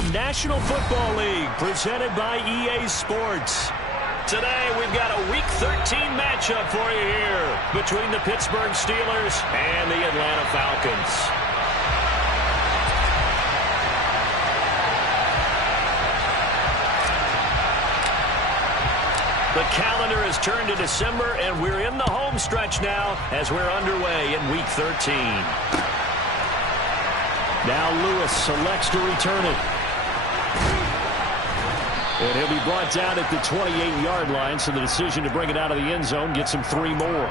the National Football League, presented by EA Sports. Today, we've got a Week 13 matchup for you here between the Pittsburgh Steelers and the Atlanta Falcons. The calendar has turned to December, and we're in the home stretch now as we're underway in Week 13. Now Lewis selects to return it. And he'll be brought down at the 28-yard line, so the decision to bring it out of the end zone gets him 3 more.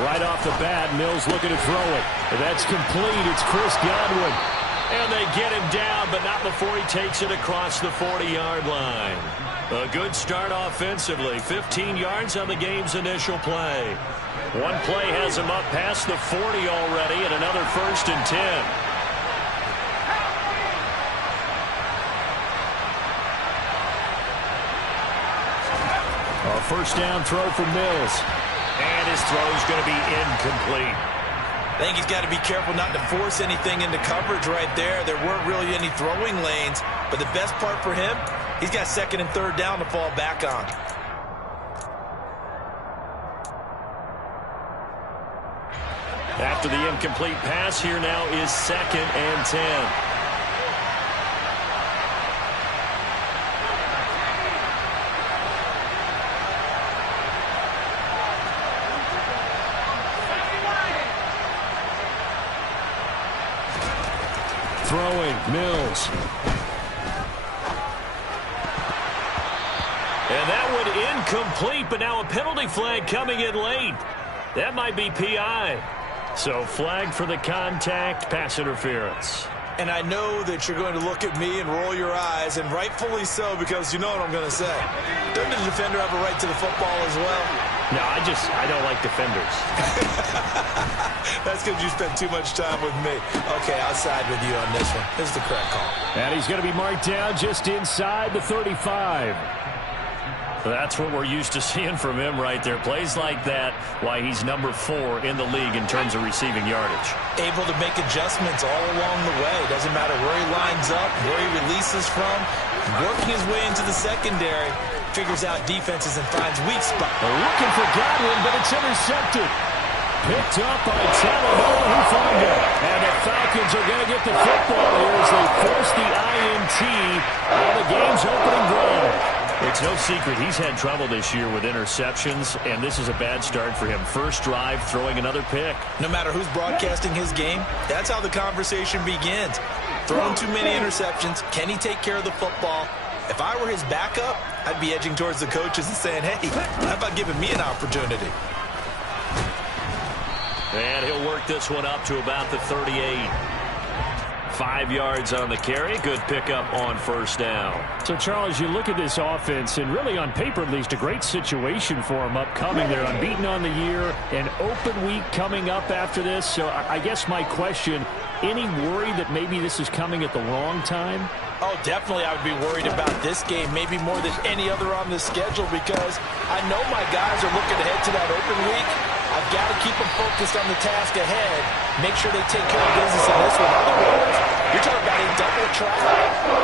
Right off the bat, Mills looking to throw it. That's complete. It's Chris Godwin. And they get him down, but not before he takes it across the 40-yard line. A good start offensively. 15 yards on the game's initial play. One play has him up past the 40 already, and another 1st and 10. A first down throw for Mills. And his throw's going to be incomplete. I think he's got to be careful not to force anything into coverage right there. There weren't really any throwing lanes. But the best part for him, he's got 2nd and 3rd down to fall back on. After the incomplete pass, here now is 2nd and 10. Throwing, Mills. And that one incomplete, but now a penalty flag coming in late. That might be PI. So flag for the contact, pass interference. And I know that you're going to look at me and roll your eyes, and rightfully so, because you know what I'm going to say. Doesn't the defender have a right to the football as well? No, I don't like defenders. That's because you spent too much time with me. Okay, I'll side with you on this one. This is the correct call. And he's going to be marked down just inside the 35. That's what we're used to seeing from him right there. Plays like that, why he's number 4 in the league in terms of receiving yardage. Able to make adjustments all along the way. Doesn't matter where he lines up, where he releases from. Working his way into the secondary. Figures out defenses and finds weak spots. Looking for Godwin, but it's intercepted. Picked up by Talanoa Hufanga. And the Falcons are going to get the football here as they force the INT on the game's opening drive. It's no secret he's had trouble this year with interceptions, and this is a bad start for him. First drive, throwing another pick. No matter who's broadcasting his game, that's how the conversation begins. Throwing too many interceptions. Can he take care of the football? If I were his backup, I'd be edging towards the coaches and saying, hey, how about giving me an opportunity? And he'll work this one up to about the 38. 5 yards on the carry. Good pickup on first down. So, Charles, you look at this offense, and really on paper at least, a great situation for them upcoming. They're unbeaten on the year, an open week coming up after this. So I guess my question, any worry that maybe this is coming at the wrong time? Oh, definitely I would be worried about this game, maybe more than any other on the schedule, because I know my guys are looking ahead to that open week. I've got to keep them focused on the task ahead, make sure they take care of business in this one. Otherwise, you're talking about a double trap.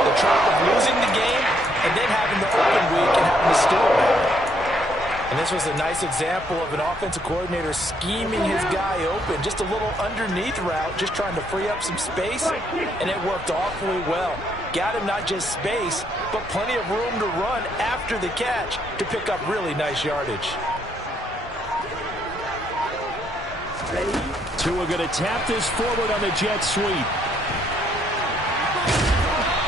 The trap of losing the game and then having the open week and having to steal about it. And this was a nice example of an offensive coordinator scheming his guy open. Just a little underneath route, just trying to free up some space, and it worked awfully well. Got him not just space, but plenty of room to run after the catch to pick up really nice yardage. Tua going to tap this forward on the jet sweep.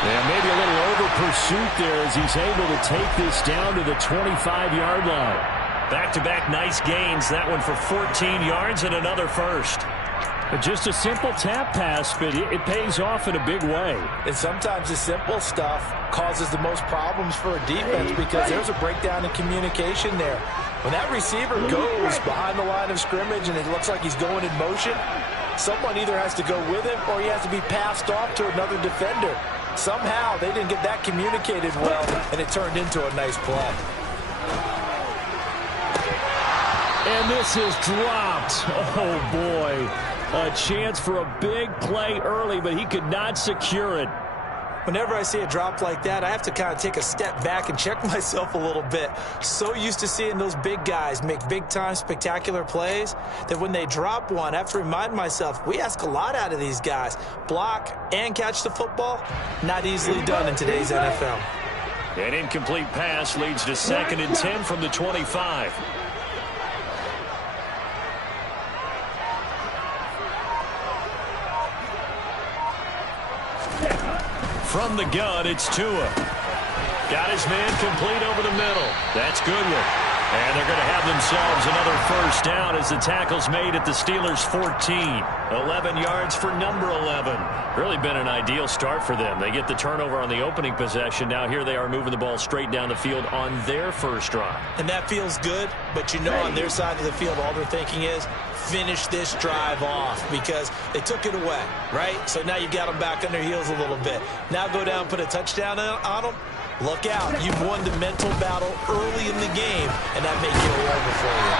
And maybe a little over pursuit there as he's able to take this down to the 25-yard line. Back-to-back nice gains. That one for 14 yards and another first. Just a simple tap pass, but it pays off in a big way. And sometimes the simple stuff causes the most problems for a defense because there's a breakdown in communication there. When that receiver goes behind the line of scrimmage and it looks like he's going in motion, someone either has to go with him or he has to be passed off to another defender. Somehow they didn't get that communicated well, and it turned into a nice play. And this is dropped. Oh, boy. A chance for a big play early, but he could not secure it. Whenever I see a drop like that, I have to kind of take a step back and check myself a little bit. So used to seeing those big guys make big-time spectacular plays that when they drop one, I have to remind myself, we ask a lot out of these guys. Block and catch the football, not easily done in today's NFL. An incomplete pass leads to 2nd and 10 from the 25. From the gun, it's Tua. Got his man complete over the middle. That's good one. And they're going to have themselves another first down as the tackle's made at the Steelers' 14. 11 yards for number 11. Really been an ideal start for them. They get the turnover on the opening possession. Now here they are moving the ball straight down the field on their first drive. And that feels good, but you know on their side of the field all they're thinking is finish this drive off because they took it away, right? So now you got them back on their heels a little bit. Now go down and put a touchdown on them. Look out. You've won the mental battle early in the game, and that may carry over for you.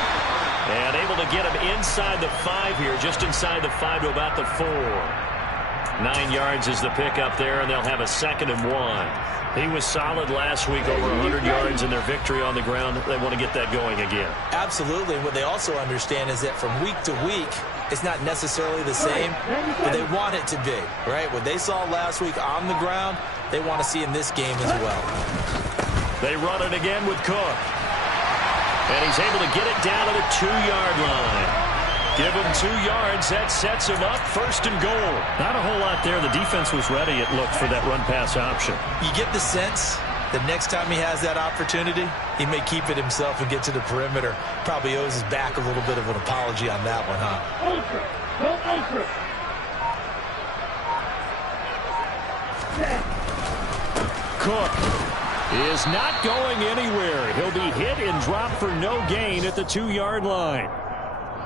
And able to get him inside the 5 here, just inside the 5 to about the 4. 9 yards is the pickup there, and they'll have a 2nd and 1. He was solid last week, over 100 yards in their victory on the ground. They want to get that going again. Absolutely. What they also understand is that from week to week, it's not necessarily the same, but they want it to be, right? What they saw last week on the ground, they want to see in this game as well. They run it again with Cook. And he's able to get it down to the 2-yard line. Give him 2 yards. That sets him up 1st and goal. Not a whole lot there. The defense was ready, it looked, for that run-pass option. You get the sense that next time he has that opportunity, he may keep it himself and get to the perimeter. Probably owes his back a little bit of an apology on that one, huh? Cook is not going anywhere. He'll be hit and dropped for no gain at the 2-yard line.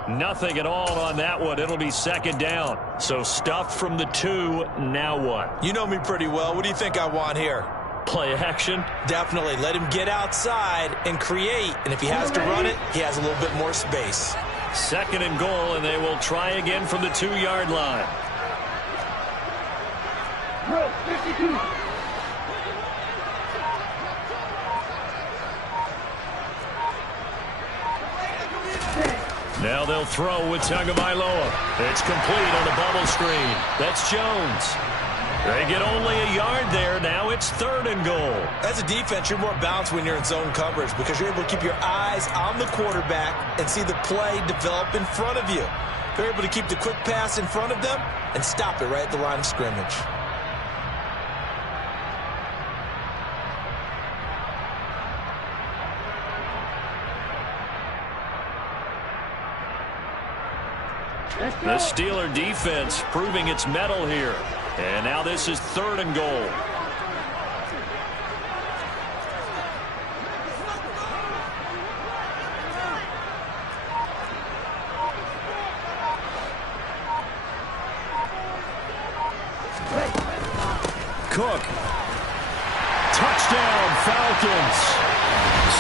Nothing at all on that one. It'll be 2nd down. So stuffed from the 2. Now what? You know me pretty well. What do you think I want here? Play action? Definitely. Let him get outside and create. And if he has to run it, he has a little bit more space. 2nd and goal, and they will try again from the 2-yard line. Now they'll throw with Tagovailoa. It's complete on the bubble screen. That's Jones. They get only a yard there. Now it's 3rd and goal. As a defense, you're more balanced when you're in zone coverage because you're able to keep your eyes on the quarterback and see the play develop in front of you. You're able to keep the quick pass in front of them and stop it right at the line of scrimmage. The Steeler defense proving its mettle here. And now this is 3rd and goal. Cook. Touchdown, Falcons.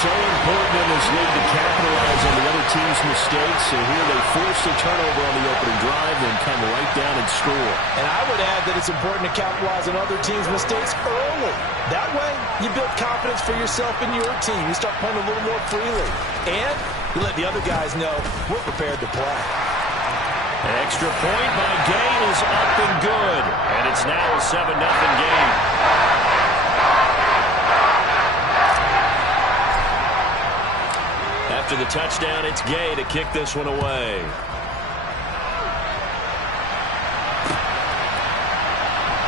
So important in this league to capitalize on the other team's mistakes. And here they forced a turnover on the opening drive, then come right down and score. And I would add that it's important to capitalize on other teams' mistakes early. That way, you build confidence for yourself and your team. You start playing a little more freely. And you let the other guys know we're prepared to play. Extra point by Gay is up and good. And it's now a 7-0 game. After the touchdown, it's Gay to kick this one away.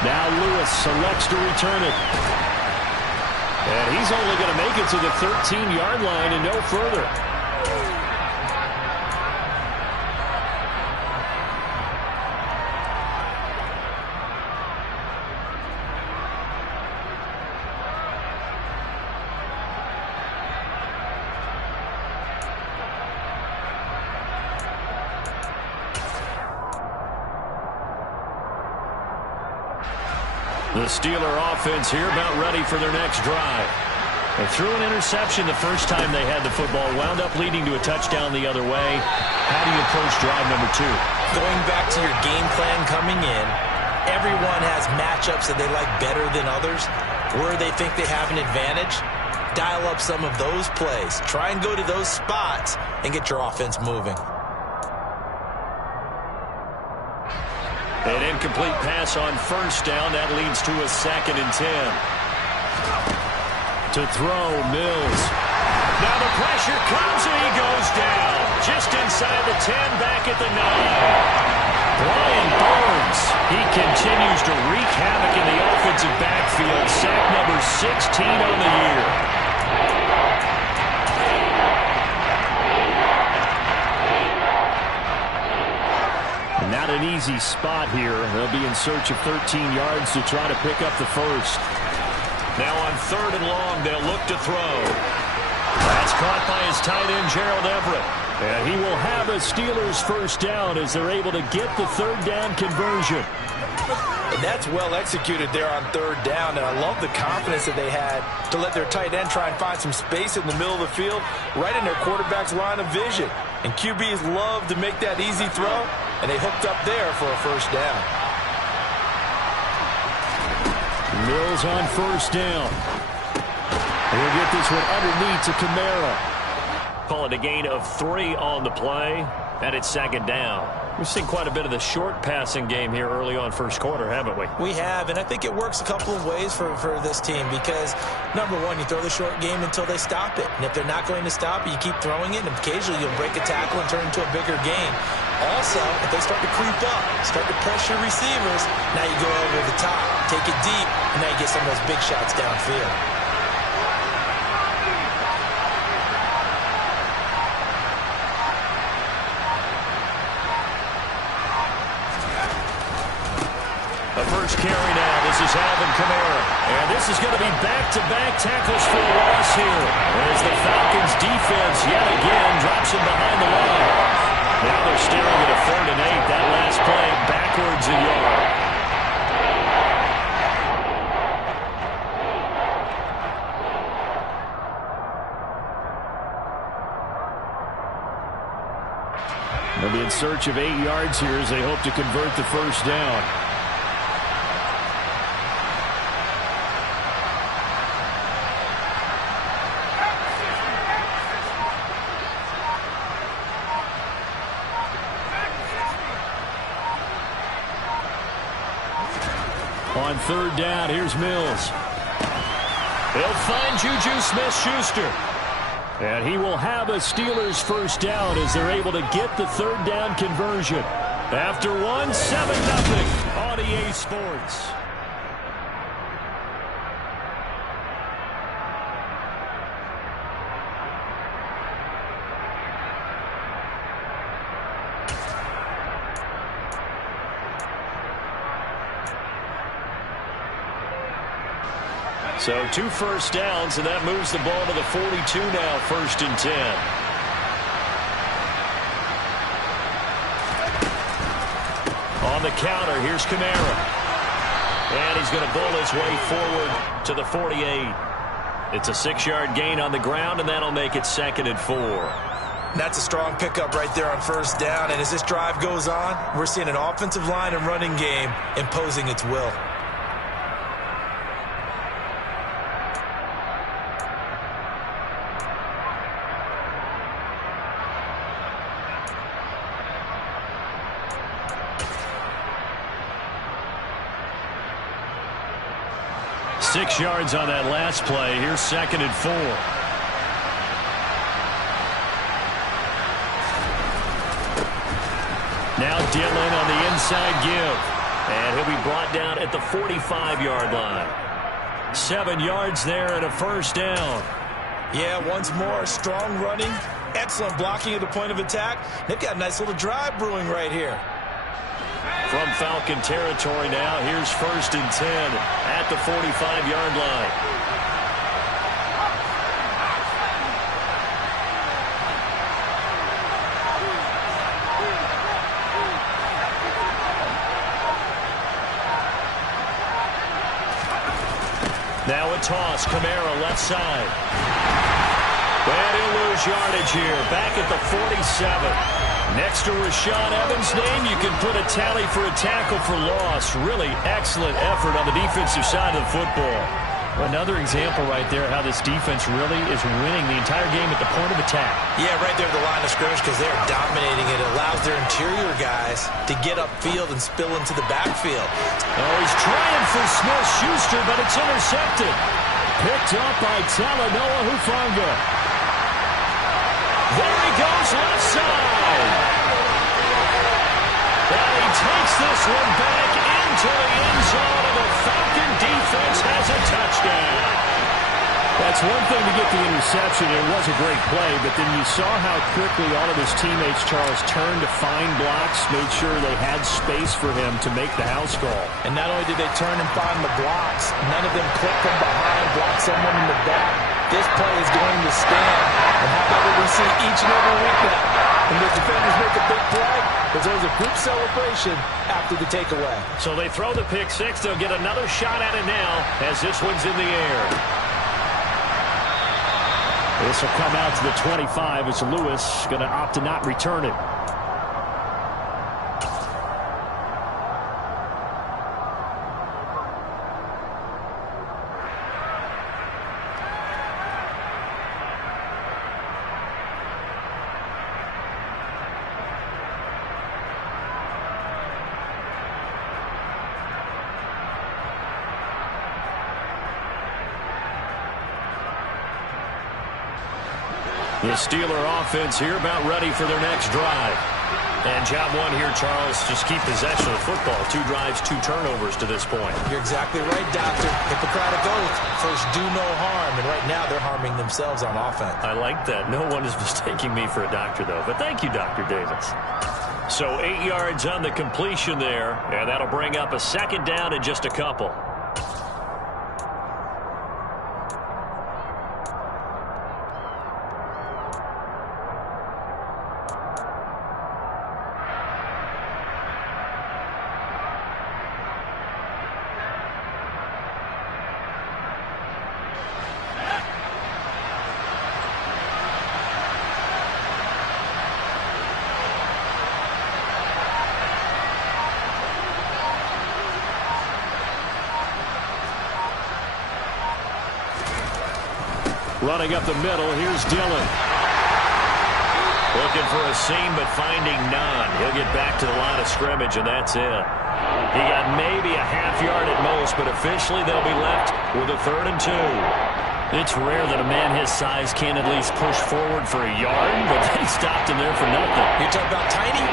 Now Lewis selects to return it. And he's only going to make it to the 13-yard line and no further. The Steeler offense here about ready for their next drive. They threw an interception the first time they had the football, wound up leading to a touchdown the other way. How do you approach drive number 2? Going back to your game plan coming in, everyone has matchups that they like better than others. Where they think they have an advantage, dial up some of those plays. Try and go to those spots and get your offense moving. An incomplete pass on first down. That leads to a 2nd and 10. To throw, Mills. Now the pressure comes and he goes down. Just inside the 10, back at the 9. Brian Burns, he continues to wreak havoc in the offensive backfield. Sack number 16 on the year. Not an easy spot here. They'll be in search of 13 yards to try to pick up the first. Now on 3rd and long, they'll look to throw. That's caught by his tight end, Gerald Everett. And he will have a Steelers first down as they're able to get the 3rd down conversion. And that's well executed there on 3rd down. And I love the confidence that they had to let their tight end try and find some space in the middle of the field, right in their quarterback's line of vision. And QBs love to make that easy throw, and they hooked up there for a first down. Mills on first down. He'll get this one underneath to Kamara. Call it a gain of 3 on the play, and it's 2nd down. We've seen quite a bit of the short passing game here early on first quarter, haven't we? We have, and I think it works a couple of ways for this team because, number one, you throw the short game until they stop it. And if they're not going to stop it, you keep throwing it, and occasionally you'll break a tackle and turn it into a bigger gain. Also, if they start to creep up, start to pressure receivers, now you go over the top, take it deep, and now you get some of those big shots downfield. The first carry now. This is Alvin Kamara. And this is going to be back-to-back tackles for a loss here. As the Falcons defense yet again drops him behind the line. Now they're staring at a 3rd and 8. That last play backwards a yard. They'll be in search of 8 yards here as they hope to convert the first down. On 3rd down, here's Mills. He'll find Juju Smith-Schuster. And he will have a Steelers first down as they're able to get the 3rd down conversion. After 1, 7-0 on EA Sports. So 2 first downs, and that moves the ball to the 42 now, 1st and 10. On the counter, here's Kamara. And he's going to bull his way forward to the 48. It's a 6-yard gain on the ground, and that'll make it 2nd and 4. That's a strong pickup right there on first down. And as this drive goes on, we're seeing an offensive line and running game imposing its will. Six yards on that last play. Here's 2nd and 4. Now Dillon on the inside give. And he'll be brought down at the 45-yard line. 7 yards there and a first down. Yeah, once more, strong running, excellent blocking at the point of attack. They've got a nice little drive brewing right here. From Falcon territory now, here's 1st and 10 at the 45-yard line. toss. Kamara left side. And he'll lose yardage here. Back at the 47. Next to Rashaan Evans' name, you can put a tally for a tackle for loss. Really excellent effort on the defensive side of the football. Another example right there how this defense really is winning the entire game at the point of attack. Yeah, right there at the line of scrimmage because they're dominating it. It allows their interior guys to get upfield and spill into the backfield. Oh, he's trying for Smith-Schuster, but it's intercepted. Picked up by Talanoa Hufanga. There he goes left side. And he takes this one back into the end zone, and the Falcon defense has a touchdown. That's one thing to get the interception. It was a great play, but then you saw how quickly all of his teammates, Charles, turned to find blocks, made sure they had space for him to make the house call. And not only did they turn and find the blocks, none of them clipped from behind, blocked someone in the back. This play is going to stand. And how about what we see each and every week now? When the defenders make a big play, there's always a group celebration after the takeaway. So they throw the pick six. They'll get another shot at it now as this one's in the air. This will come out to the 25 as Lewis going to opt to not return it. The Steeler offense here about ready for their next drive. And job one here, Charles, just keep possession of the football. 2 drives, 2 turnovers to this point. You're exactly right, Doctor. Hippocratic oath. First, do no harm. And right now, they're harming themselves on offense. I like that. No one is mistaking me for a doctor, though. But thank you, Dr. Davis. So 8 yards on the completion there. And that'll bring up a second down in just a couple. Running up the middle, here's Dillon. Looking for a seam, but finding none. He'll get back to the line of scrimmage, and that's it. He got maybe a half yard at most, but officially they'll be left with a 3rd and 2. It's rare that a man his size can't at least push forward for a yard, but they stopped him there for nothing. You're talking about tiny?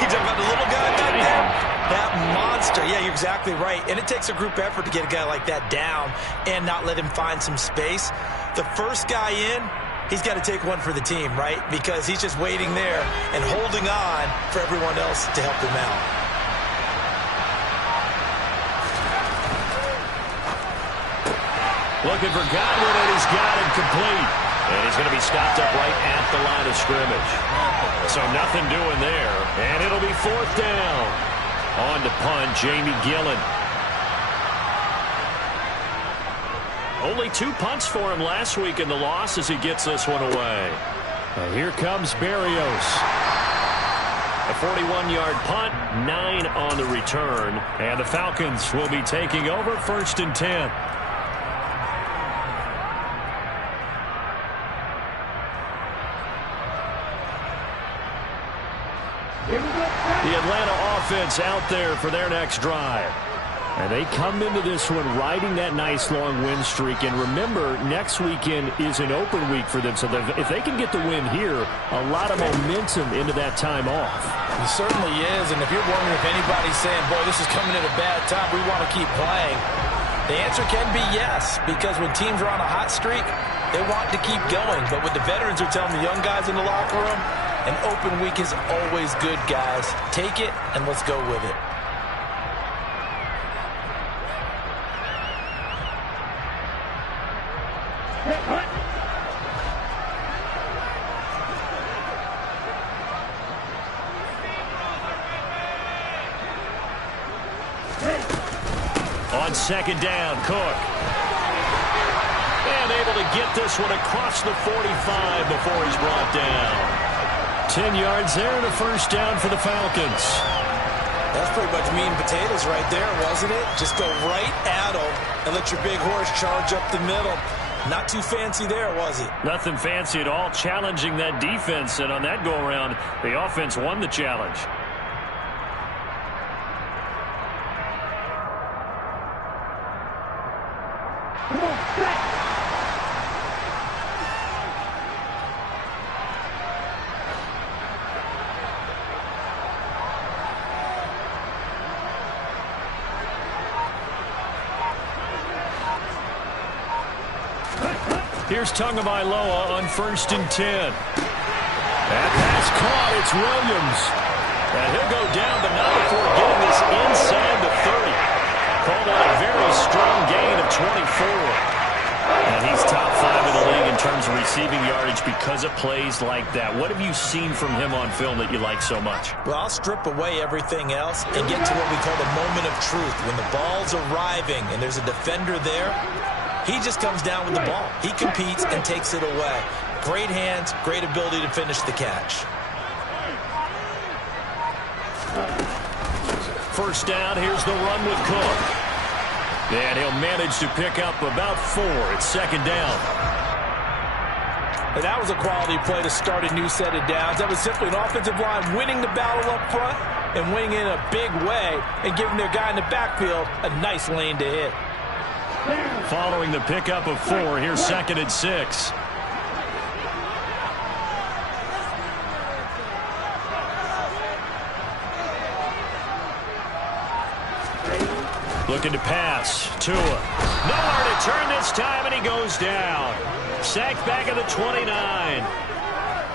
You're talking about the little guy back there? That monster. Yeah, you're exactly right. And it takes a group effort to get a guy like that down and not let him find some space. The first guy in, he's got to take one for the team, right? Because he's just waiting there and holding on for everyone else to help him out. Looking for Godwin, and he's got him complete. And he's going to be stopped up right at the line of scrimmage. So nothing doing there. And it'll be 4th down. On to punt, Jamie Gillen. Only 2 punts for him last week in the loss as he gets this one away. And here comes Berrios. A 41-yard punt, 9 on the return. And the Falcons will be taking over 1st and 10. The Atlanta offense out there for their next drive. And they come into this one riding that nice long win streak. And remember, next weekend is an open week for them. So if they can get the win here, a lot of momentum into that time off. It certainly is. And if you're wondering if anybody's saying, boy, this is coming at a bad time, we want to keep playing, the answer can be yes. Because when teams are on a hot streak, they want to keep going. But what the veterans are telling the young guys in the locker room, an open week is always good, guys. Take it, and let's go with it. On 2nd down, Cook. able to get this one across the 45 before he's brought down. 10 yards there and a first down for the Falcons. That's pretty much meat and potatoes right there, wasn't it? Just go right at them and let your big horse charge up the middle. Not too fancy there, was it? Nothing fancy at all, challenging that defense. And on that go-around, the offense won the challenge. Here's Tagovailoa on 1st and 10. That pass caught. It's Williams. And he'll go down, but not before getting this inside the 30. Called on a very strong gain of 24. And he's top 5 in the league in terms of receiving yardage because of plays like that. What have you seen from him on film that you like so much? Well, I'll strip away everything else and get to what we call the moment of truth. When the ball's arriving and there's a defender there, he just comes down with the ball. He competes and takes it away. Great hands, great ability to finish the catch. First down, here's the run with Cook. And he'll manage to pick up about 4. It's 2nd down. And that was a quality play to start a new set of downs. That was simply an offensive line winning the battle up front and winning in a big way and giving their guy in the backfield a nice lane to hit. Following the pickup of 4, here's 2nd and 6. Looking to pass. Tua. Nowhere to turn this time, and he goes down. Sacked back at the 29.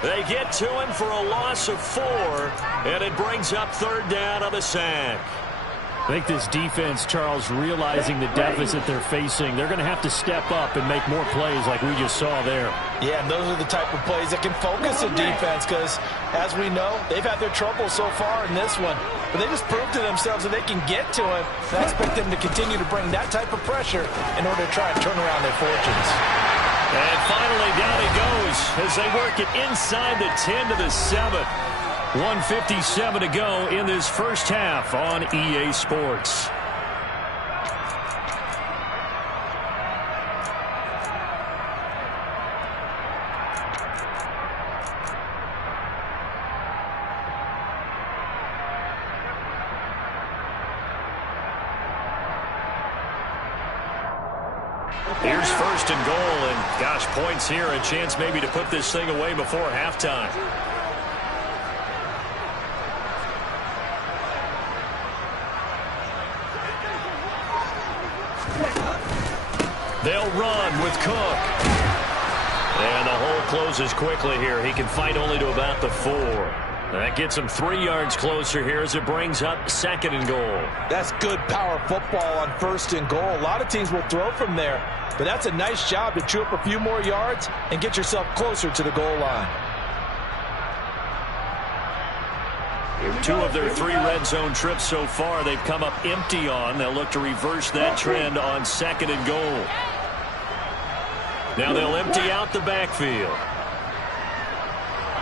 They get to him for a loss of 4, and it brings up 3rd down on the sack. I think this defense, Charles, realizing the deficit they're facing, they're going to have to step up and make more plays like we just saw there. Yeah, and those are the type of plays that can focus a defense because, as we know, they've had their trouble so far in this one. But they just proved to themselves that they can get to him. I expect them to continue to bring that type of pressure in order to try and turn around their fortunes. And finally, down he goes as they work it inside the 10 to the 7. 1:57 to go in this first half on EA Sports. Here's 1st and goal, and gosh, points here, a chance maybe to put this thing away before halftime. They'll run with Cook. And the hole closes quickly here. He can fight only to about the 4. That gets him 3 yards closer here as it brings up 2nd and goal. That's good power football on 1st and goal. A lot of teams will throw from there, but that's a nice job to chew up a few more yards and get yourself closer to the goal line. 2 of their 3 red zone trips so far they've come up empty on. They'll look to reverse that trend on 2nd and goal. Now they'll empty out the backfield.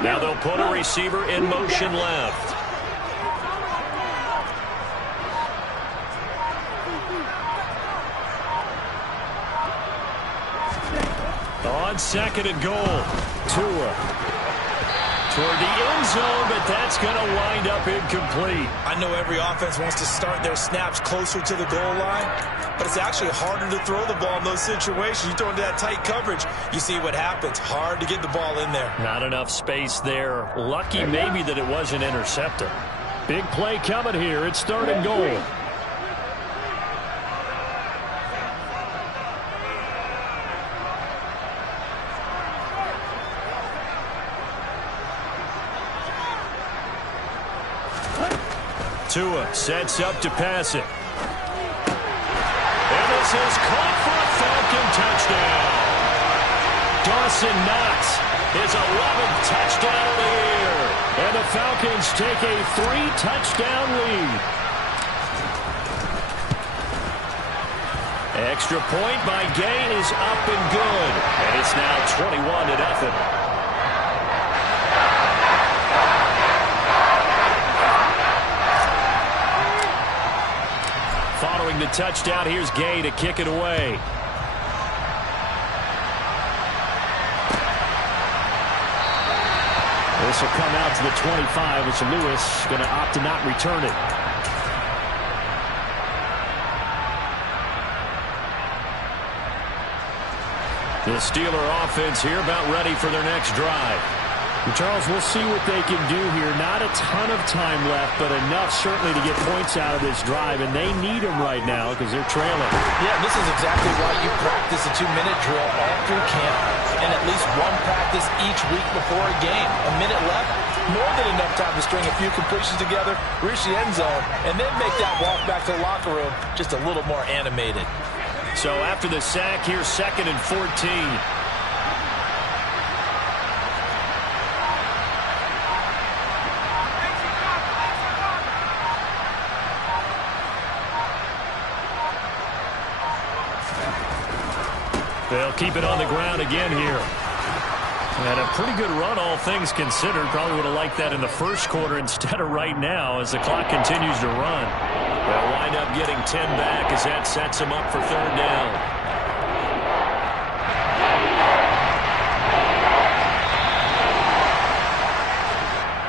Now they'll put a receiver in motion left. On 2nd and goal, Tua toward the end zone, but that's going to wind up incomplete. I know every offense wants to start their snaps closer to the goal line, but it's actually harder to throw the ball in those situations. You throw into that tight coverage, you see what happens. Hard to get the ball in there. Not enough space there. Lucky maybe that it wasn't intercepted. Big play coming here. It's 3rd and goal. Tua sets up to pass it. And this is caught for a Falcon touchdown. Dawson Knox, his 11th touchdown of the year. And the Falcons take a 3-touchdown lead. Extra point by Gay is up and good. And it's now 21-0. Following the touchdown, here's Gay to kick it away. This will come out to the 25, which Lewis going to opt to not return it. The Steeler offense here about ready for their next drive. Charles, we'll see what they can do here. Not a ton of time left, but enough certainly to get points out of this drive, and they need them right now because they're trailing. Yeah, this is exactly why you practice a 2-minute drill all through camp and at least one practice each week before a game. A minute left, more than enough time to string a few completions together, reach the end zone, and then make that walk back to the locker room just a little more animated. So after the sack, here's 2nd and 14. They'll keep it on the ground again here. And a pretty good run, all things considered. Probably would have liked that in the first quarter instead of right now as the clock continues to run. They'll wind up getting 10 back as that sets them up for 3rd down.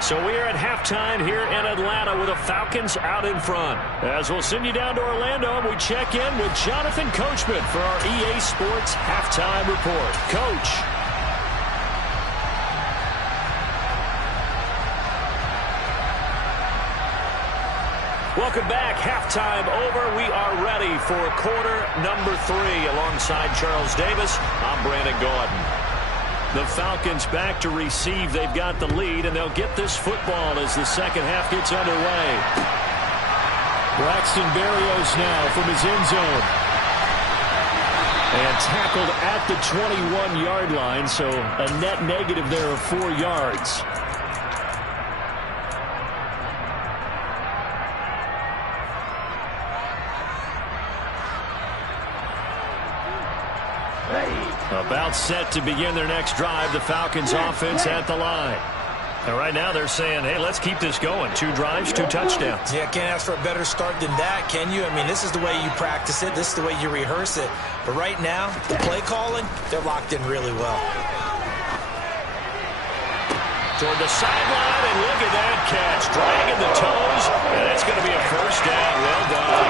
So we are at halftime here in Atlanta with the Falcons out in front. As we'll send you down to Orlando, we check in with Jonathan Coachman for our EA Sports Halftime Report. Coach. Welcome back. Halftime over. We are ready for quarter number 3. Alongside Charles Davis, I'm Brandon Gaudin. The Falcons back to receive. They've got the lead, and they'll get this football as the second half gets underway. Braxton Berrios now from his end zone. And tackled at the 21-yard line, so a net negative there of 4 yards. About set to begin their next drive, the Falcons offense at the line. And right now they're saying, hey, let's keep this going. 2 drives, 2 touchdowns. Yeah, can't ask for a better start than that, can you? I mean, this is the way you practice it. This is the way you rehearse it. But right now, the play calling, they're locked in really well. Toward the sideline, and look at that catch. Dragging the toes, and it's going to be a first down. Well done.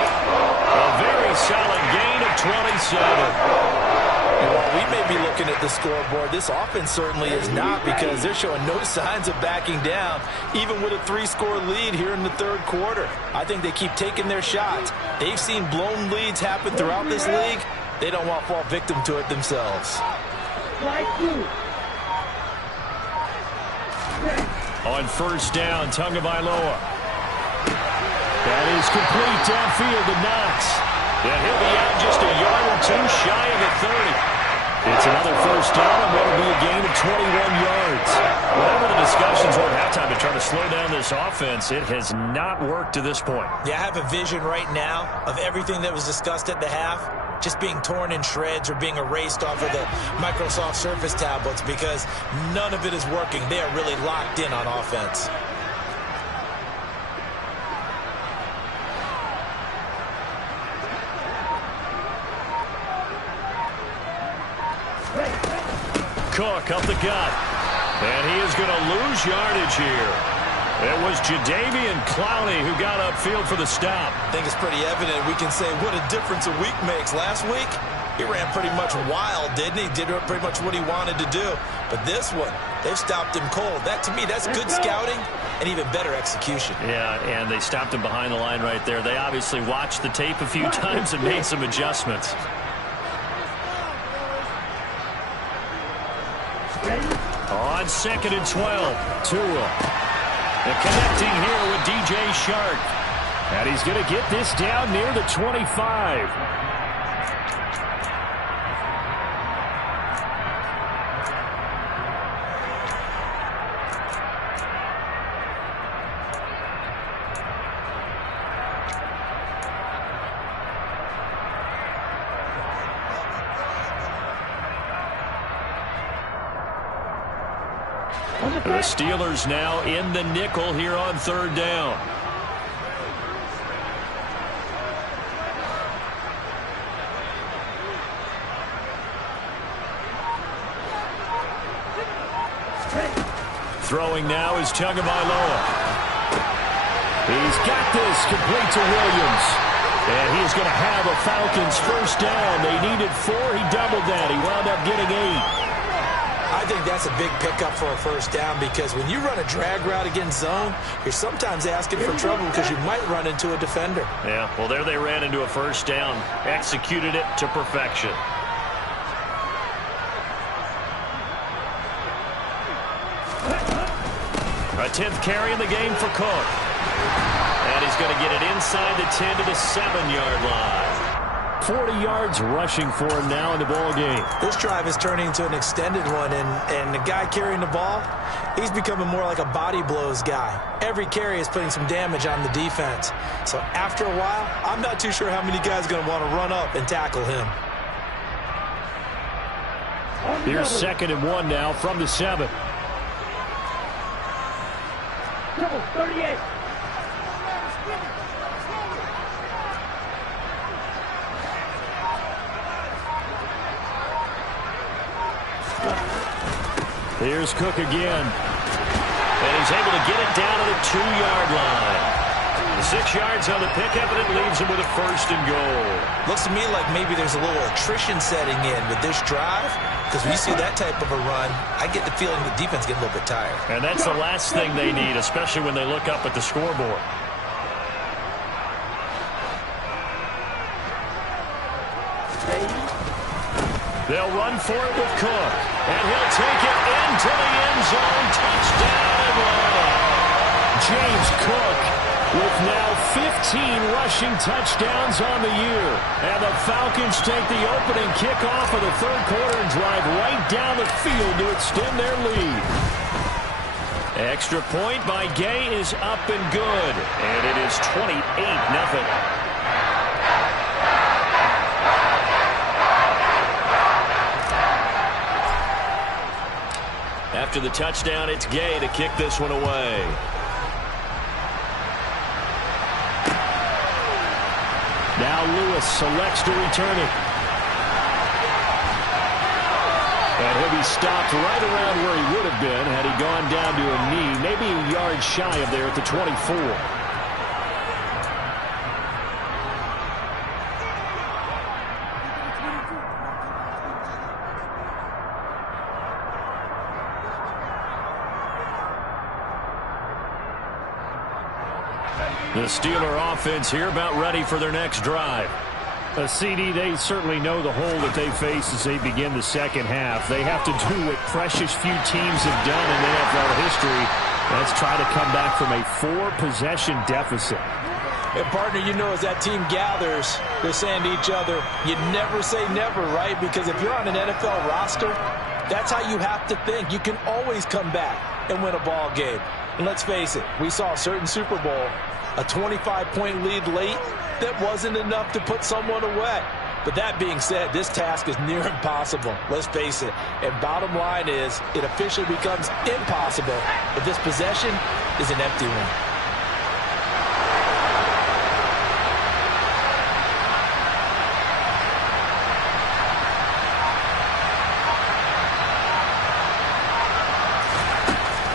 A very solid gain of 27. And while we may be looking at the scoreboard, this offense certainly is not, because they're showing no signs of backing down, even with a 3-score lead here in the 3rd quarter. I think they keep taking their shots. They've seen blown leads happen throughout this league. They don't want to fall victim to it themselves. On first down, Tagovailoa. That is complete downfield to Knox. And he'll be out just a yard or 2 shy of the 30. It's another first down, and that'll be a gain of 21 yards. Whatever the discussions were at halftime to try to slow down this offense, it has not worked to this point. Yeah, I have a vision right now of everything that was discussed at the half just being torn in shreds or being erased off of the Microsoft Surface tablets, because none of it is working. They are really locked in on offense. Cook up the gut. And he is going to lose yardage here. It was Jadeveon Clowney who got upfield for the stop. I think it's pretty evident. We can say what a difference a week makes. Last week, he ran pretty much wild, didn't he? Did pretty much what he wanted to do. But this one, they've stopped him cold. That, to me, that's good scouting and even better execution. Yeah, and they stopped him behind the line right there. They obviously watched the tape a few times and made some adjustments. On 2nd and 12, Tua. And connecting here with DJ Shark. And he's going to get this down near the 25. The Steelers now in the nickel here on 3rd down. Throwing now is Tagovailoa. He's got this, complete to Williams. And he's going to have a Falcons 1st down. They needed 4. He doubled that. He wound up getting 8. I think that's a big pickup for a 1st down because when you run a drag route against zone, you're sometimes asking for trouble because you might run into a defender. Yeah, well, there they ran into a 1st down. Executed it to perfection. A 10th carry in the game for Cook. And he's going to get it inside the 10 to the 7-yard line. 40 yards rushing for him now in the ball game. This drive is turning into an extended one, and the guy carrying the ball, he's becoming more like a body blows guy. Every carry is putting some damage on the defense. So after a while, I'm not too sure how many guys are going to want to run up and tackle him. Here's 2nd and 1 now from the 7. 38. Here's Cook again. And he's able to get it down to the 2-yard line. 6 yards on the pickup, and it leaves him with a 1st and goal. Looks to me like maybe there's a little attrition setting in with this drive, because when you see that type of a run, I get the feeling the defense getting a little bit tired. And that's the last thing they need, especially when they look up at the scoreboard. They'll run for it with Cook. And he'll take it into the end zone. Touchdown, Atlanta. James Cook with now 15 rushing touchdowns on the year. And the Falcons take the opening kickoff of the 3rd quarter and drive right down the field to extend their lead. Extra point by Gay is up and good. And it is 28-0. After the touchdown, it's Gay to kick this one away. Now Lewis selects to return it. And he'll be stopped right around where he would have been had he gone down to a knee, maybe a yard shy of there at the 24. The Steeler offense here about ready for their next drive. CD, they certainly know the hole that they face as they begin the 2nd half. They have to do what precious few teams have done in NFL history. That's try to come back from a 4-possession deficit. And partner, you know, as that team gathers, they're saying to each other, you never say never, right? Because if you're on an NFL roster, that's how you have to think. You can always come back and win a ball game. And let's face it, we saw a certain Super Bowl, a 25-point lead late, that wasn't enough to put someone away. But that being said, this task is near impossible. Let's face it. And bottom line is, it officially becomes impossible if this possession is an empty one.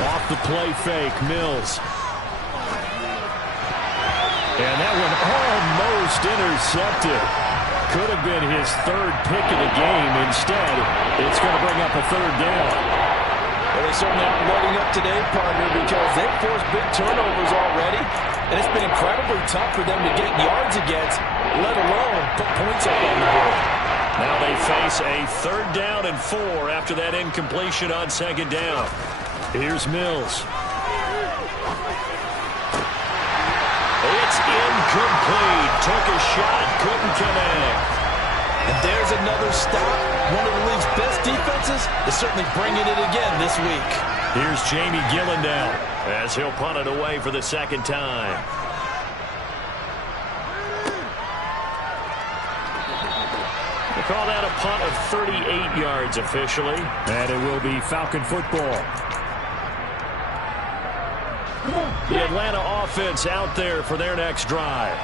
Off the play fake, Mills. And that one almost intercepted. Could have been his 3rd pick of the game. Instead, it's going to bring up a 3rd down. Well, they certainly aren't letting up today, partner, because they've forced big turnovers already, and it's been incredibly tough for them to get yards against, let alone put points up on the board. Now they face a 3rd down and 4 after that incompletion on 2nd down. Here's Mills. It's incomplete. Took a shot, couldn't connect. And there's another stop. One of the league's best defenses is certainly bringing it again this week. Here's Jamie Gillendow as he'll punt it away for the 2nd time. They call that a punt of 38 yards officially. And it will be Falcon football. The Atlanta offense out there for their next drive.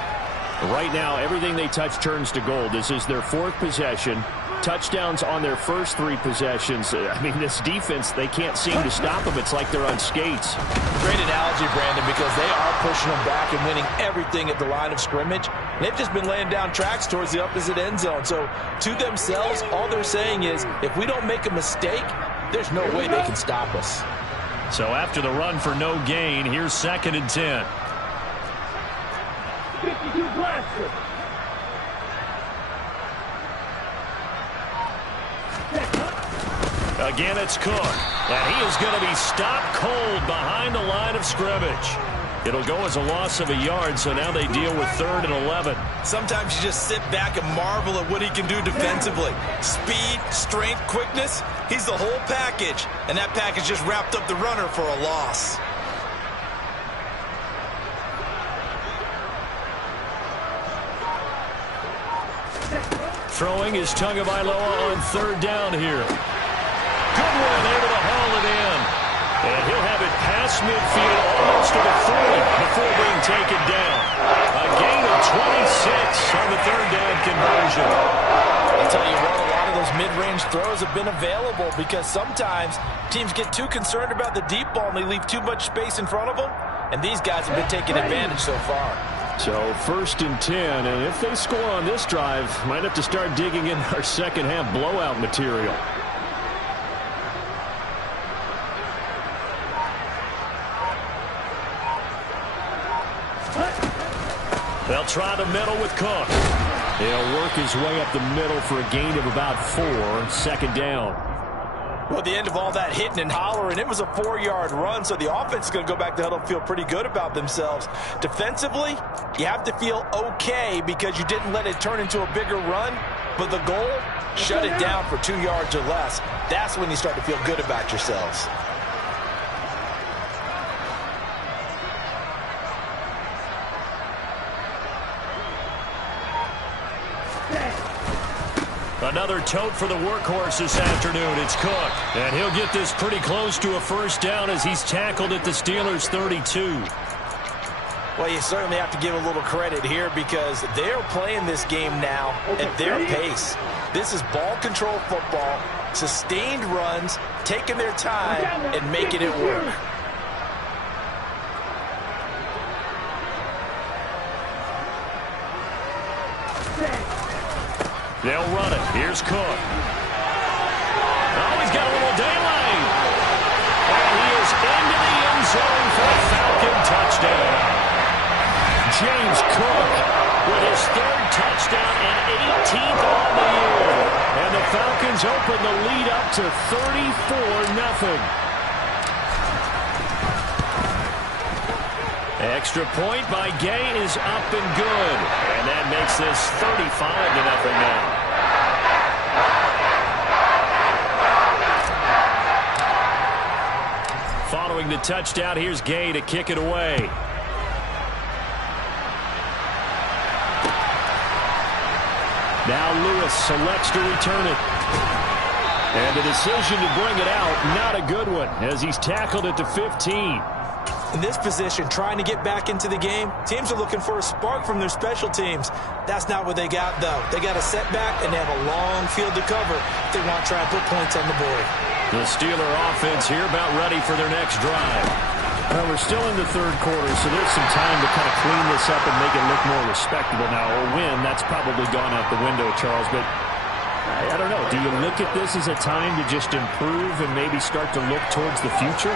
Right now, everything they touch turns to gold. This is their 4th possession. Touchdowns on their first 3 possessions. I mean, this defense, they can't seem to stop them. It's like they're on skates. Great analogy, Brandon, because they are pushing them back and winning everything at the line of scrimmage. They've just been laying down tracks towards the opposite end zone. So to themselves, all they're saying is, if we don't make a mistake, there's no way they can stop us. So after the run for no gain, here's 2nd and 10. 52 blaster. Again, it's Cook. And he is going to be stopped cold behind the line of scrimmage. It'll go as a loss of a yard, so now they deal with 3rd and 11. Sometimes you just sit back and marvel at what he can do defensively. Speed, strength, quickness, he's the whole package. And that package just wrapped up the runner for a loss. Throwing is Tagovailoa on 3rd down here. Goodwin able to haul it in. And he'll have it past midfield almost to the 40 before being taken down. A gain of 26 on the 3rd down conversion. I'll tell you what, a lot of those mid-range throws have been available because sometimes teams get too concerned about the deep ball and they leave too much space in front of them. And these guys have been taking advantage so far. So 1st and 10, and if they score on this drive, might have to start digging in our second half blowout material. They'll try the middle with Cook. He'll work his way up the middle for a gain of about 4, 2nd down. Well, at the end of all that hitting and hollering, it was a 4-yard run, so the offense is going to go back to huddle and feel pretty good about themselves. Defensively, you have to feel okay because you didn't let it turn into a bigger run, but the goal, shut it down for 2 yards or less. That's when you start to feel good about yourselves. Another tote for the workhorse this afternoon. It's Cook. And he'll get this pretty close to a 1st down as he's tackled at the Steelers' 32. Well, you certainly have to give a little credit here because they're playing this game now at their pace. This is ball control football, sustained runs, taking their time and making it work. They'll run it. Here's Cook. Oh, he's got a little daylight. And he is into the end zone for a Falcon touchdown. James Cook with his 3rd touchdown and 18th on the year. And the Falcons open the lead up to 34-0. Extra point by Gay is up and good. And that makes this 35-0 now. Following the touchdown, here's Gay to kick it away. Now Lewis selects to return it. And the decision to bring it out, not a good one, as he's tackled it to 15. In this position, trying to get back into the game, teams are looking for a spark from their special teams. That's not what they got, though. They got a setback, and they have a long field to cover if they want to try and put points on the board. The Steeler offense here about ready for their next drive. Well, we're still in the 3rd quarter, so there's some time to kind of clean this up and make it look more respectable now. A win, that's probably gone out the window, Charles, but I don't know. Do you look at this as a time to just improve and maybe start to look towards the future?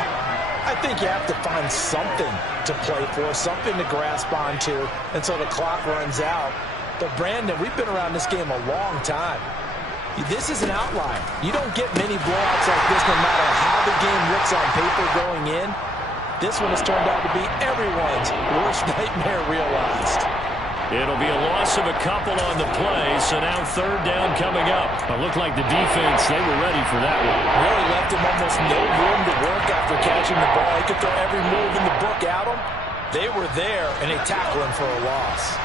I think you have to find something to play for, something to grasp onto until the clock runs out. But, Brandon, we've been around this game a long time. This is an outlier. You don't get many blowouts like this no matter how the game looks on paper going in. This one has turned out to be everyone's worst nightmare realized. It'll be a loss of a couple on the play, so now 3rd down coming up. It looked like the defense, they were ready for that one. Really left him almost no room to work after catching the ball. He could throw every move in the book at him. They were there, and they tackled him for a loss.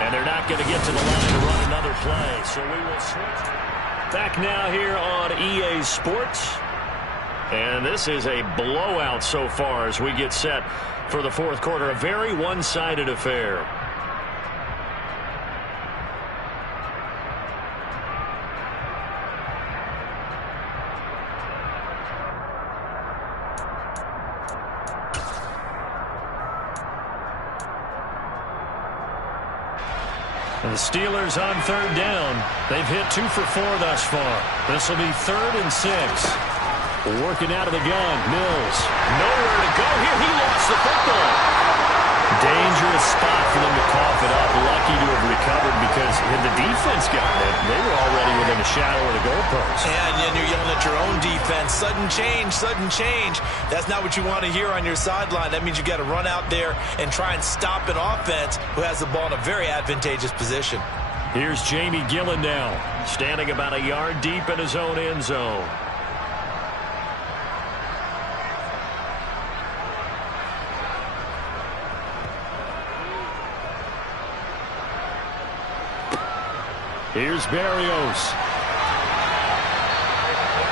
And And they're not going to get to the line to run another play. So we will switch. Back now here on EA Sports. And this is a blowout so far as we get set for the fourth quarter. A very one-sided affair. And the Steelers on third down. They've hit 2 for 4 thus far. This will be 3rd and 6. Working out of the gun. Mills. Nowhere to go here. He lost the football. Dangerous spot for them to cough it up. Lucky to have recovered because had the defense gotten it, they were already within a shadow of the goalpost. And you're yelling at your own defense. Sudden change, sudden change. That's not what you want to hear on your sideline. That means you got to run out there and try and stop an offense who has the ball in a very advantageous position. Here's Jamie Gillen now, standing about a yard deep in his own end zone. Here's Berrios.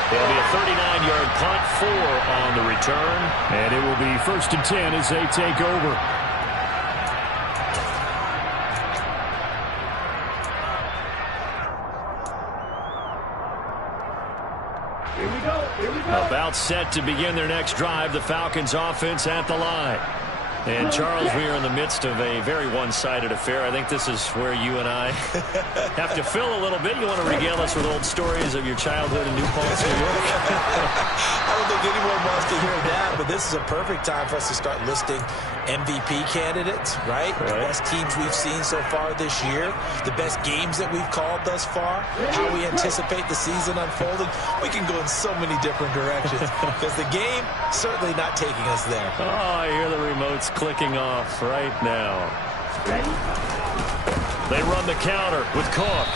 It'll be a 39-yard punt, 4 on the return. And it will be 1st and 10 as they take over. Here we go. Here we go. About set to begin their next drive. The Falcons offense at the line. And, Charles, we are in the midst of a very one-sided affair. I think this is where you and I have to fill a little bit. You want to regale us with old stories of your childhood in New Paltz, New York? I don't think anyone wants to hear that, but this is a perfect time for us to start listing MVP candidates, right? The best teams we've seen so far this year, the best games that we've called thus far, how we anticipate the season unfolding. We can go in so many different directions because the game certainly not taking us there. Oh, I hear the remotes clicking off right now. They run the counter with Cook.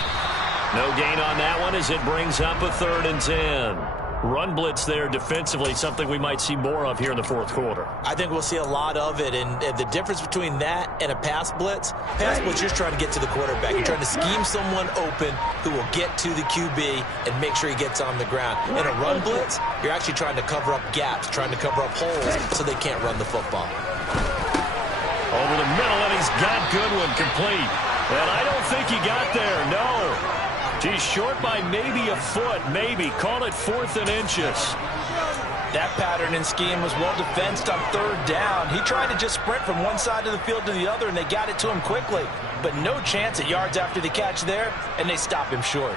No gain on that one as it brings up a 3rd and 10. Run blitz there defensively, something we might see more of here in the fourth quarter. I think we'll see a lot of it, and the difference between that and a pass blitz, you're just trying to get to the quarterback. You're trying to scheme someone open who will get to the QB and make sure he gets on the ground. In a run blitz, you're actually trying to cover up gaps, trying to cover up holes so they can't run the football. Over the middle, and he's got Goodwin complete. And I don't think he got there, no. He's short by maybe a foot, maybe. Call it 4th and inches. That pattern and scheme was well defensed on 3rd down. He tried to just sprint from one side of the field to the other, and they got it to him quickly. But no chance at yards after the catch there, and they stop him short.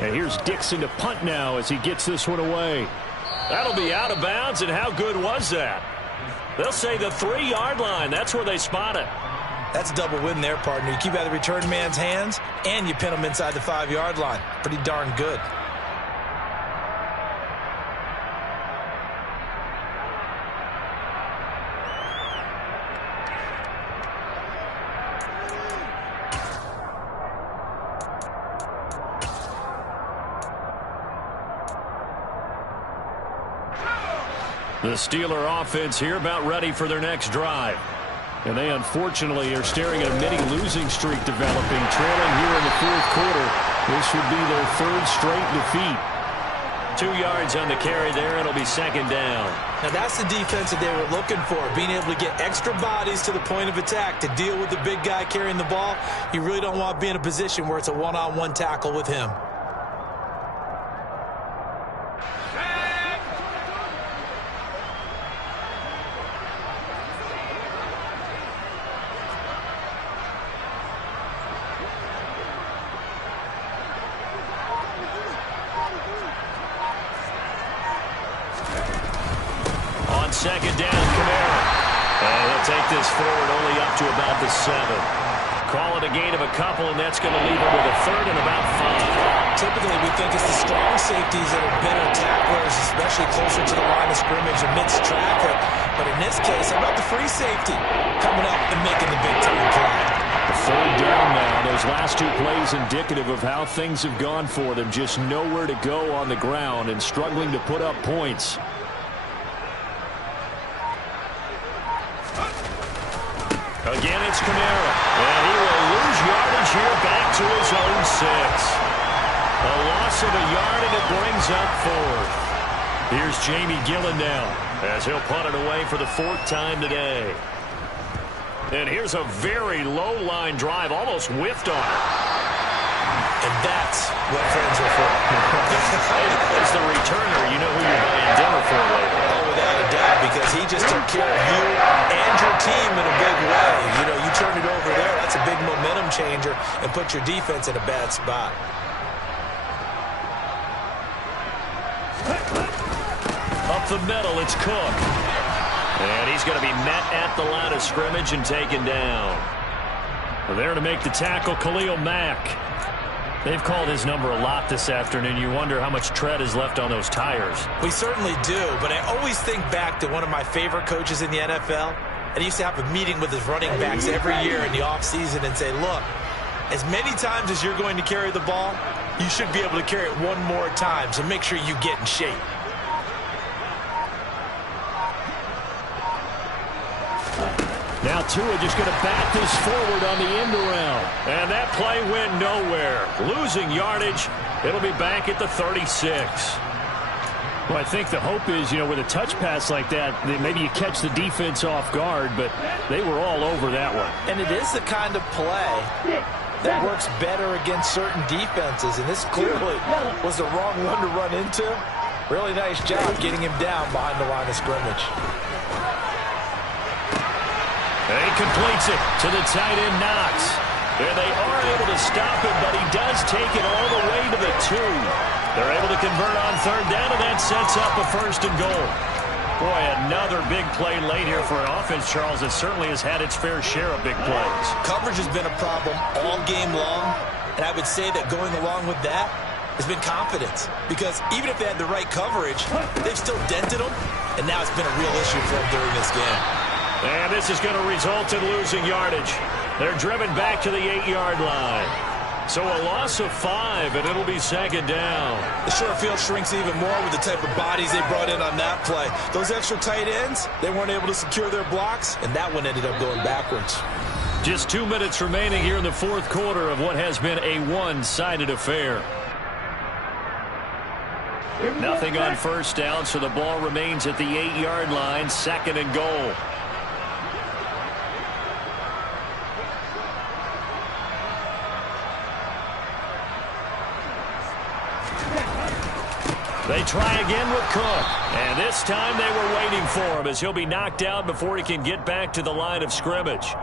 And here's Dixon to punt now as he gets this one away. That'll be out of bounds, and how good was that? They'll say the 3-yard line. That's where they spot it. That's a double win there, partner. You keep out of the return man's hands, and you pin him inside the 5-yard line. Pretty darn good. The Steeler offense here about ready for their next drive. And they unfortunately are staring at a mini losing streak developing, trailing here in the fourth quarter. This would be their 3rd straight defeat. 2 yards on the carry there. It'll be 2nd down. Now that's the defense that they were looking for, being able to get extra bodies to the point of attack to deal with the big guy carrying the ball. You really don't want to be in a position where it's a one-on-one tackle with him. On 2nd down, Kamara. And he'll take this forward only up to about the 7. Call it a gain of a couple, and that's going to leave him with a 3rd and about 5. Typically, we think it's the strong safeties that are better tacklers, especially closer to the line of scrimmage amidst traffic. But in this case, how about the free safety coming up and making the big-time play? The 3rd down now. Those last 2 plays indicative of how things have gone for them. Just nowhere to go on the ground and struggling to put up points. Again, it's Kamara. And he will lose yardage here back to his own 6. A loss of a yard, and it brings up 4th. Here's Jamie Gillen now as he'll punt it away for the 4th time today. And here's a very low-line drive, almost whiffed on it. And that's what friends are for. As the returner, you know who you're buying dinner for later. Oh, without a doubt, because he just took care of you and your team in a big way. You know, you turn it over there, that's a big momentum changer, and put your defense in a bad spot. Up the middle, it's Cook. And he's going to be met at the line of scrimmage and taken down. There to make the tackle, Khalil Mack. They've called his number a lot this afternoon. You wonder how much tread is left on those tires. We certainly do, but I always think back to one of my favorite coaches in the NFL. And he used to have a meeting with his running backs every year in the offseason and say, look, as many times as you're going to carry the ball, you should be able to carry it one more time, so make sure you get in shape. Now Tua just going to bat this forward on the end around. And that play went nowhere. Losing yardage. It'll be back at the 36. Well, I think the hope is, you know, with a touch pass like that, that maybe you catch the defense off guard, but they were all over that one. And it is the kind of play that works better against certain defenses, and this clearly was the wrong one to run into. Really nice job getting him down behind the line of scrimmage. And he completes it to the tight end, Knox. And they are able to stop him, but he does take it all the way to the 2. They're able to convert on 3rd down, and that sets up a 1st and goal. Boy, another big play late here for an offense, Charles, that certainly has had its fair share of big plays. Coverage has been a problem all game long, and I would say that going along with that has been confidence. Because even if they had the right coverage, they've still dented them, and now it's been a real issue for them during this game. And this is going to result in losing yardage. They're driven back to the 8-yard line. So a loss of 5, and it'll be 2nd down. The short field shrinks even more with the type of bodies they brought in on that play. Those extra tight ends, they weren't able to secure their blocks, and that one ended up going backwards. Just 2 minutes remaining here in the 4th quarter of what has been a one-sided affair. Nothing on 1st down, so the ball remains at the 8-yard line, 2nd and goal. They try again with Cook. And this time they were waiting for him as he'll be knocked out before he can get back to the line of scrimmage.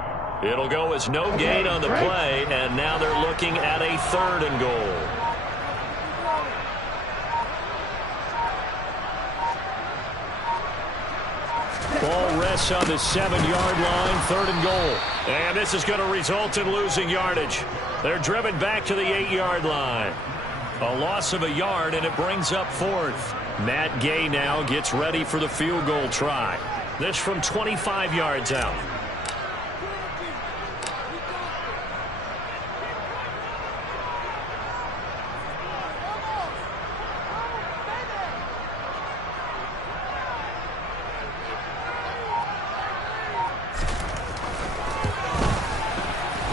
It'll go as no gain on the play, and now they're looking at a 3rd and goal. Ball rests on the 7-yard line, 3rd and goal. And this is going to result in losing yardage. They're driven back to the 8-yard line. A loss of a yard, and it brings up 4th. Matt Gay now gets ready for the field goal try. This from 25 yards out.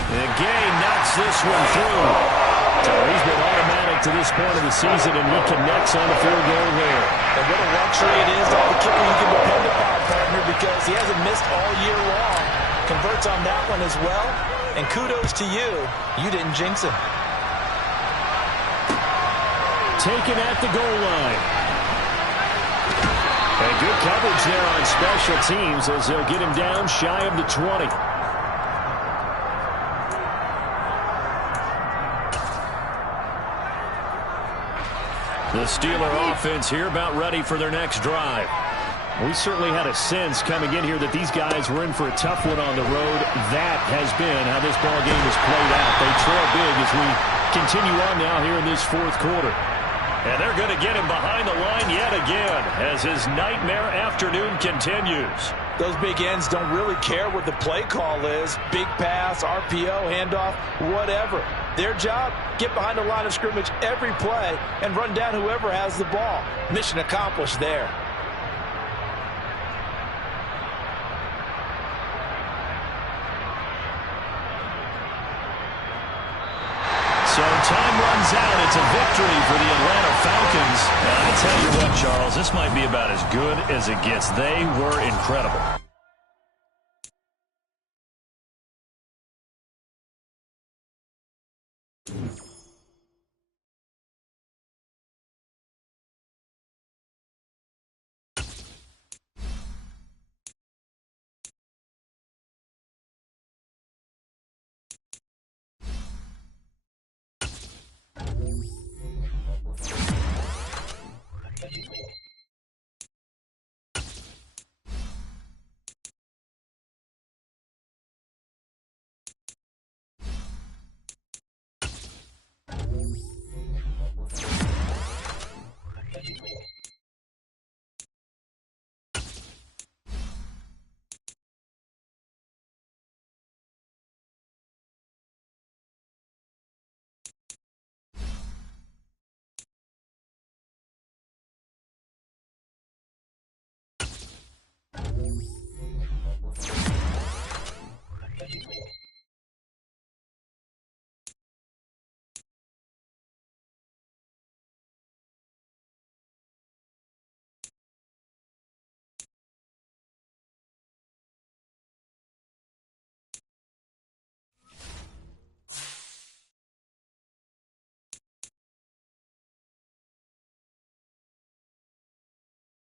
And Gay knocks this one through. So he's been automatic to this point of the season, and he connects on the field goal there. And what a luxury it is to have a kicker you can depend upon, partner, because he hasn't missed all year long. Converts on that one as well. And kudos to you. You didn't jinx him. Taken at the goal line. And good coverage there on special teams as they'll get him down shy of the 20. The Steeler offense here about ready for their next drive. We certainly had a sense coming in here that these guys were in for a tough one on the road. That has been how this ball game has played out. They trail big as we continue on now here in this 4th quarter. And they're going to get him behind the line yet again as his nightmare afternoon continues. Those big ends don't really care what the play call is. Big pass, RPO, handoff, whatever. Their job, get behind the line of scrimmage every play and run down whoever has the ball. Mission accomplished there. runs out. It's a victory for the Atlanta Falcons. And I tell you what, Charles, this might be about as good as it gets. They were incredible.